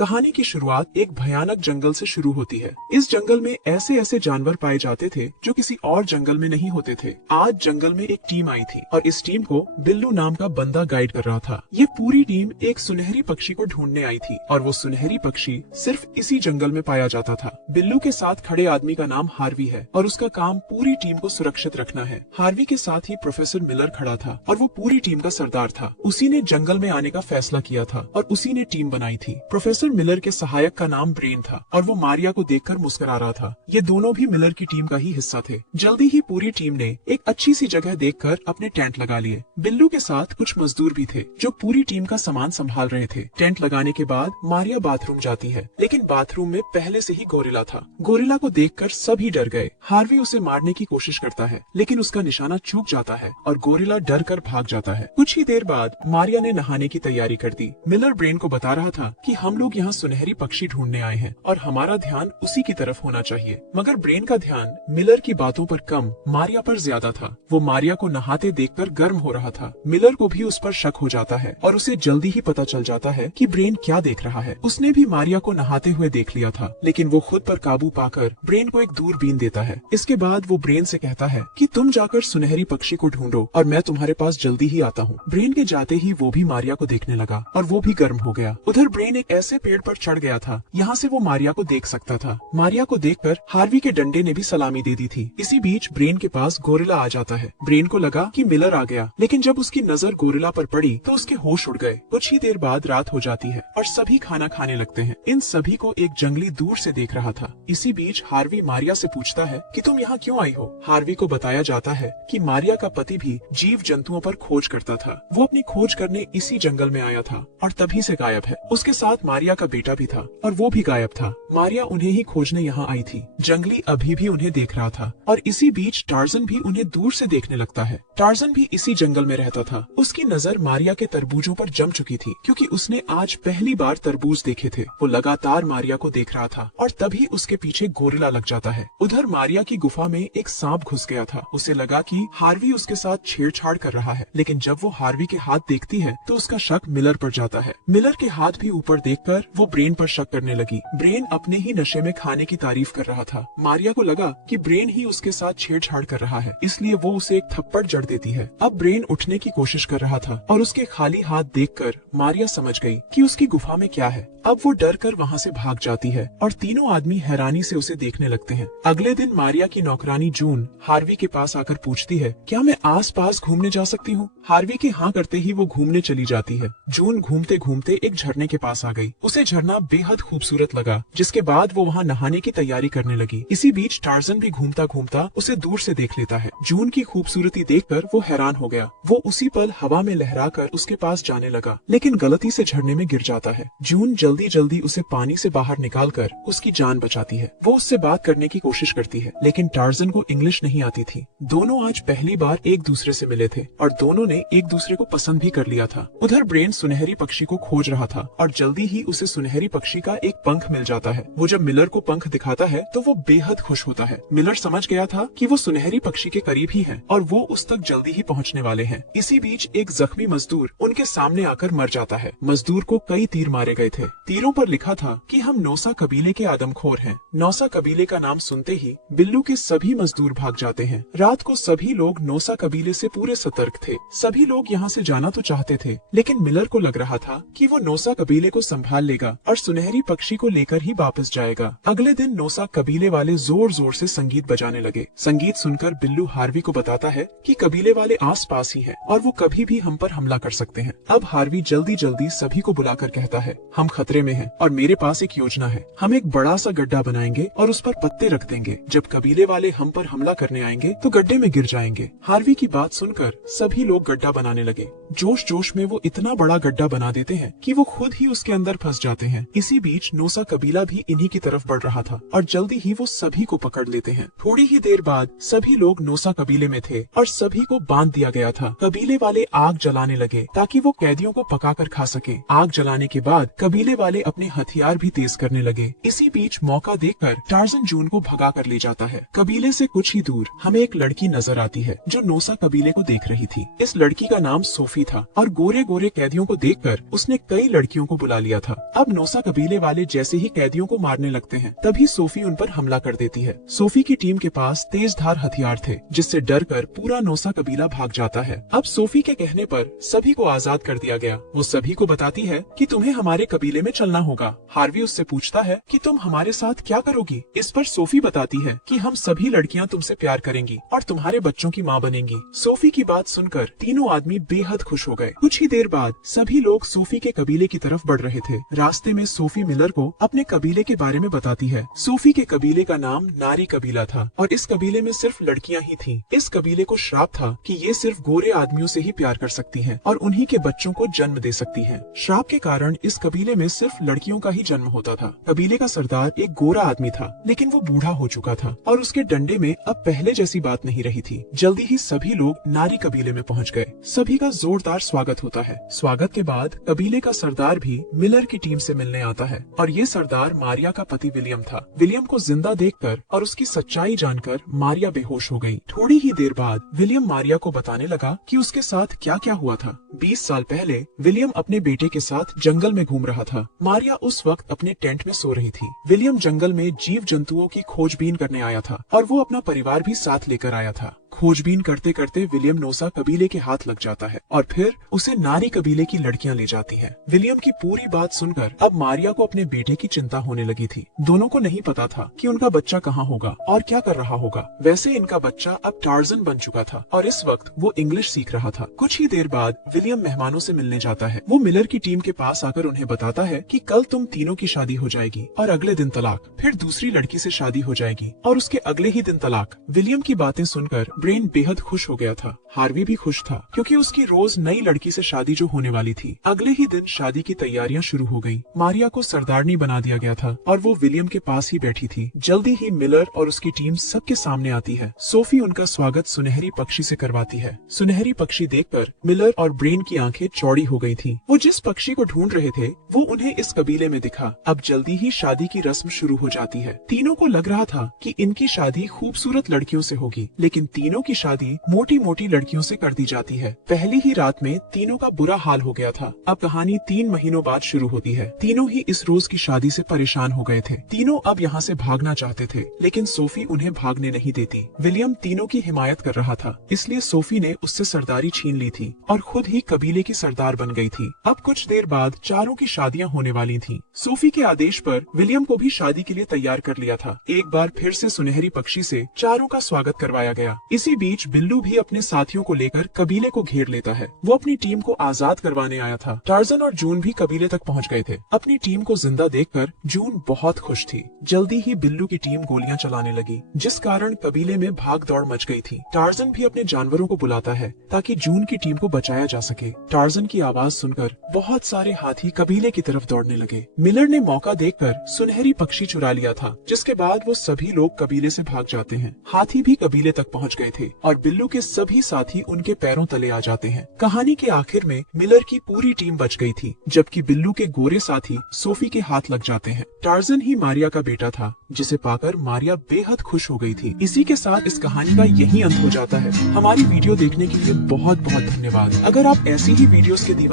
कहानी की शुरुआत एक भयानक जंगल से शुरू होती है। इस जंगल में ऐसे ऐसे जानवर पाए जाते थे जो किसी और जंगल में नहीं होते थे। आज जंगल में एक टीम आई थी और इस टीम को बिल्लू नाम का बंदा गाइड कर रहा था। ये पूरी टीम एक सुनहरी पक्षी को ढूंढने आई थी और वो सुनहरी पक्षी सिर्फ इसी जंगल में पाया जाता था। बिल्लू के साथ खड़े आदमी का नाम हार्वी है और उसका काम पूरी टीम को सुरक्षित रखना है। हार्वी के साथ ही प्रोफेसर मिलर खड़ा था और वो पूरी टीम का सरदार था। उसी ने जंगल में आने का फैसला किया था और उसी ने टीम बनाई थी। प्रोफेसर मिलर के सहायक का नाम ब्रेन था और वो मारिया को देखकर मुस्कुरा रहा था। ये दोनों भी मिलर की टीम का ही हिस्सा थे। जल्दी ही पूरी टीम ने एक अच्छी सी जगह देखकर अपने टेंट लगा लिए। बिल्लू के साथ कुछ मजदूर भी थे जो पूरी टीम का सामान संभाल रहे थे। टेंट लगाने के बाद मारिया बाथरूम जाती है, लेकिन बाथरूम में पहले से ही गोरिल्ला था। गोरिल्ला को देखकर सभी डर गए। हार्वी उसे मारने की कोशिश करता है, लेकिन उसका निशाना चूक जाता है और गोरिल्ला डर कर भाग जाता है। कुछ ही देर बाद मारिया ने नहाने की तैयारी कर दी। मिलर ब्रेन को बता रहा था कि हम लोग यहाँ सुनहरी पक्षी ढूंढने आए हैं और हमारा ध्यान उसी की तरफ होना चाहिए। मगर ब्रेन का ध्यान मिलर की बातों पर कम मारिया पर ज्यादा था। वो मारिया को नहाते देखकर गर्म हो रहा था। मिलर को भी उस पर शक हो जाता है और उसे जल्दी ही पता चल जाता है कि ब्रेन क्या देख रहा है। उसने भी मारिया को नहाते हुए देख लिया था, लेकिन वो खुद पर काबू पाकर ब्रेन को एक दूरबीन देता है। इसके बाद वो ब्रेन से कहता है कि तुम जाकर सुनहरी पक्षी को ढूंढो और मैं तुम्हारे पास जल्दी ही आता हूँ। ब्रेन के जाते ही वो भी मारिया को देखने लगा और वो भी गर्म हो गया। उधर ब्रेन एक ऐसे पेड़ पर चढ़ गया था यहाँ से वो मारिया को देख सकता था। मारिया को देखकर हार्वी के डंडे ने भी सलामी दे दी थी। इसी बीच ब्रेन के पास गोरिल्ला आ जाता है। ब्रेन को लगा कि मिलर आ गया, लेकिन जब उसकी नजर गोरिल्ला पर पड़ी तो उसके होश उड़ गए। कुछ ही देर बाद रात हो जाती है और सभी खाना खाने लगते हैं। इन सभी को एक जंगली दूर से देख रहा था। इसी बीच हार्वी मारिया से पूछता है कि तुम यहाँ क्यों आई हो। हार्वी को बताया जाता है कि मारिया का पति भी जीव जंतुओं पर खोज करता था। वो अपनी खोज करने इसी जंगल में आया था और तभी से गायब है। उसके साथ मारिया का बेटा भी था और वो भी गायब था। मारिया उन्हें ही खोजने यहाँ आई थी। जंगली अभी भी उन्हें देख रहा था और इसी बीच टार्जन भी उन्हें दूर से देखने लगता है। टार्जन भी इसी जंगल में रहता था। उसकी नजर मारिया के तरबूजों पर जम चुकी थी क्योंकि उसने आज पहली बार तरबूज देखे थे। वो लगातार मारिया को देख रहा था और तभी उसके पीछे गोरिल्ला लग जाता है। उधर मारिया की गुफा में एक सांप घुस गया था। उसे लगा कि हार्वी उसके साथ छेड़छाड़ कर रहा है, लेकिन जब वो हार्वी के हाथ देखती है तो उसका शक मिलर पर जाता है। मिलर के हाथ भी ऊपर देखकर वो ब्रेन पर शक करने लगी। ब्रेन अपने ही नशे में खाने की तारीफ कर रहा था। मारिया को लगा कि ब्रेन ही उसके साथ छेड़छाड़ कर रहा है, इसलिए वो उसे एक थप्पड़ जड़ देती है। अब ब्रेन उठने की कोशिश कर रहा था और उसके खाली हाथ देखकर मारिया समझ गई कि उसकी गुफा में क्या है। अब वो डर कर वहाँ से भाग जाती है और तीनों आदमी हैरानी से उसे देखने लगते हैं। अगले दिन मारिया की नौकरानी जून हार्वी के पास आकर पूछती है, क्या मैं आस पास घूमने जा सकती हूँ। हार्वी के हाँ करते ही वो घूमने चली जाती है। जून घूमते घूमते एक झरने के पास आ गई। उसे झरना बेहद खूबसूरत लगा, जिसके बाद वो वहाँ नहाने की तैयारी करने लगी। इसी बीच टार्जन भी घूमता घूमता उसे दूर से देख लेता है। जून की खूबसूरती देखकर वो हैरान हो गया। वो उसी पल हवा में लहराकर उसके पास जाने लगा, लेकिन गलती से झरने में गिर जाता है। जून जल्दी जल्दी उसे पानी से बाहर निकालकर उसकी जान बचाती है। वो उससे बात करने की कोशिश करती है, लेकिन टार्जन को इंग्लिश नहीं आती थी। दोनों आज पहली बार एक दूसरे से मिले थे और दोनों ने एक दूसरे को पसंद भी कर लिया था। उधर ब्रेन सुनहरी पक्षी को खोज रहा था और जल्दी ही उसे सुनहरी पक्षी का एक पंख मिल जाता है। वो जब मिलर को पंख दिखाता है तो वो बेहद खुश होता है। मिलर समझ गया था कि वो सुनहरी पक्षी के करीब ही है और वो उस तक जल्दी ही पहुँचने वाले हैं। इसी बीच एक जख्मी मजदूर उनके सामने आकर मर जाता है। मजदूर को कई तीर मारे गए थे। तीरों पर लिखा था कि हम नौसा कबीले के आदमखोर हैं। नौसा कबीले का नाम सुनते ही बिल्लू के सभी मजदूर भाग जाते हैं। रात को सभी लोग नौसा कबीले से पूरे सतर्क थे। सभी लोग यहाँ से जाना तो चाहते थे, लेकिन मिलर को लग रहा था कि वो नौसा कबीले को संभाल लेगा और सुनहरी पक्षी को लेकर ही वापस जाएगा। अगले दिन नौसा कबीले वाले जोर जोर से संगीत बजाने लगे। संगीत सुनकर बिल्लू हार्वी को बताता है कि कबीले वाले आस पास ही हैं और वो कभी भी हम पर हमला कर सकते हैं। अब हार्वी जल्दी जल्दी सभी को बुलाकर कहता है, हम खतरे में हैं और मेरे पास एक योजना है। हम एक बड़ा सा गड्ढा बनाएंगे और उस पर पत्ते रख देंगे। जब कबीले वाले हम पर हमला करने आएंगे तो गड्ढे में गिर जाएंगे। हार्वी की बात सुनकर सभी लोग गड्ढा बनाने लगे। जोश जोश में वो इतना बड़ा गड्ढा बना देते हैं कि वो खुद ही उसके अंदर फंस जाते हैं। इसी बीच नौसा कबीला भी इन्हीं की तरफ बढ़ रहा था और जल्दी ही वो सभी को पकड़ लेते हैं। थोड़ी ही देर बाद सभी लोग नौसा कबीले में थे और सभी को बांध दिया गया था। कबीले वाले आग जलाने लगे ताकि वो कैदियों को पकाकर खा सके। आग जलाने के बाद कबीले वाले अपने हथियार भी तेज करने लगे। इसी बीच मौका देखकर टार्जन जून को भगा कर ले जाता है। कबीले से कुछ ही दूर हमें एक लड़की नजर आती है जो नौसा कबीले को देख रही थी। इस लड़की का नाम सोफिया सोफी था और गोरे गोरे कैदियों को देखकर उसने कई लड़कियों को बुला लिया था। अब नोसा कबीले वाले जैसे ही कैदियों को मारने लगते हैं तभी सोफी उन पर हमला कर देती है। सोफी की टीम के पास तेजधार हथियार थे जिससे डरकर पूरा नोसा कबीला भाग जाता है। अब सोफी के कहने पर सभी को आजाद कर दिया गया। वो सभी को बताती है कि तुम्हें हमारे कबीले में चलना होगा। हार्वी उससे पूछता है कि तुम हमारे साथ क्या करोगी। इस पर सोफी बताती है कि हम सभी लड़कियां तुमसे प्यार करेंगी और तुम्हारे बच्चों की माँ बनेंगी। सोफी की बात सुनकर तीनों आदमी बेहद खुश हो गए। कुछ ही देर बाद सभी लोग सोफी के कबीले की तरफ बढ़ रहे थे। रास्ते में सोफी मिलर को अपने कबीले के बारे में बताती है। सोफी के कबीले का नाम नारी कबीला था और इस कबीले में सिर्फ लड़कियां ही थीं। इस कबीले को श्राप था कि ये सिर्फ गोरे आदमियों से ही प्यार कर सकती हैं और उन्हीं के बच्चों को जन्म दे सकती हैं। श्राप के कारण इस कबीले में सिर्फ लड़कियों का ही जन्म होता था। कबीले का सरदार एक गोरा आदमी था लेकिन वो बूढ़ा हो चुका था और उसके डंडे में अब पहले जैसी बात नहीं रही थी। जल्दी ही सभी लोग नारी कबीले में पहुंच गए। सभी का जोरदार स्वागत होता है। स्वागत के बाद कबीले का सरदार भी मिलर की टीम से मिलने आता है और ये सरदार मारिया का पति विलियम था। विलियम को जिंदा देखकर और उसकी सच्चाई जानकर मारिया बेहोश हो गई। थोड़ी ही देर बाद विलियम मारिया को बताने लगा कि उसके साथ क्या क्या हुआ था। 20 साल पहले विलियम अपने बेटे के साथ जंगल में घूम रहा था। मारिया उस वक्त अपने टेंट में सो रही थी। विलियम जंगल में जीव जंतुओं की खोजबीन करने आया था और वो अपना परिवार भी साथ लेकर आया था। खोजबीन करते करते विलियम नोसा कबीले के हाथ लग जाता है और फिर उसे नारी कबीले की लड़कियां ले जाती हैं। विलियम की पूरी बात सुनकर अब मारिया को अपने बेटे की चिंता होने लगी थी। दोनों को नहीं पता था कि उनका बच्चा कहाँ होगा और क्या कर रहा होगा। वैसे इनका बच्चा अब टार्जन बन चुका था और इस वक्त वो इंग्लिश सीख रहा था। कुछ ही देर बाद विलियम मेहमानों से मिलने जाता है। वो मिलर की टीम के पास आकर उन्हें बताता है कि कल तुम तीनों की शादी हो जाएगी और अगले दिन तलाक, फिर दूसरी लड़की से शादी हो जाएगी और उसके अगले ही दिन तलाक। विलियम की बातें सुनकर ब्रेन बेहद खुश हो गया था। हार्वी भी खुश था क्योंकि उसकी रोज नई लड़की से शादी जो होने वाली थी। अगले ही दिन शादी की तैयारियां शुरू हो गई। मारिया को सरदारनी बना दिया गया था और वो विलियम के पास ही बैठी थी। जल्दी ही मिलर और उसकी टीम सबके सामने आती है। सोफी उनका स्वागत सुनहरी पक्षी से करवाती है। सुनहरी पक्षी देखकर मिलर और ब्रेन की आंखें चौड़ी हो गई थी। वो जिस पक्षी को ढूंढ रहे थे वो उन्हें इस कबीले में दिखा। अब जल्दी ही शादी की रस्म शुरू हो जाती है। तीनों को लग रहा था कि इनकी शादी खूबसूरत लड़कियों से होगी, लेकिन तीनों की शादी मोटी मोटी लड़कियों से कर दी जाती है। पहली ही रात में तीनों का बुरा हाल हो गया था। अब कहानी 3 महीनों बाद शुरू होती है। तीनों ही इस रोज की शादी से परेशान हो गए थे। तीनों अब यहाँ से भागना चाहते थे लेकिन सोफी उन्हें भागने नहीं देती। विलियम तीनों की हिमायत कर रहा था इसलिए सोफी ने उससे सरदारी छीन ली थी और खुद ही कबीले की सरदार बन गई थी। अब कुछ देर बाद चारों की शादियां होने वाली थीं। सोफी के आदेश पर विलियम को भी शादी के लिए तैयार कर लिया था। एक बार फिर से सुनहरी पक्षी से चारों का स्वागत करवाया गया। इसी बीच बिल्लू भी अपने साथियों को लेकर कबीले को घेर लेता है। वो अपनी टीम को आजाद करवाने आया था। टार्जन और जून भी कबीले तक पहुंच गए थे। अपनी टीम को जिंदा देखकर जून बहुत खुश थी। जल्दी ही बिल्लू की टीम गोलियां चलाने लगी जिस कारण कबीले में भाग दौड़ मच गई थी। टार्जन भी अपने जानवरों को बुलाता है ताकि जून की टीम को बचाया जा सके। टार्जन की आवाज सुनकर बहुत सारे हाथी कबीले की तरफ दौड़ने लगे। मिलर ने मौका देखकर सुनहरी पक्षी चुरा लिया था जिसके बाद वो सभी लोग कबीले से भाग जाते हैं। हाथी भी कबीले तक पहुंच गए थे और बिल्लू के सभी साथी उनके पैरों तले आ जाते हैं। कहानी के आखिर में मिलर की पूरी टीम बच गई थी जबकि बिल्लू के गोरे साथी सोफी के हाथ लग जाते हैं। टार्जन ही मारिया का बेटा था जिसे पाकर मारिया बेहद खुश हो गई थी। इसी के साथ इस कहानी का यही अंत हो जाता है। हमारी वीडियो देखने के लिए बहुत बहुत धन्यवाद। अगर आप ऐसी ही वीडियोस के दीवाने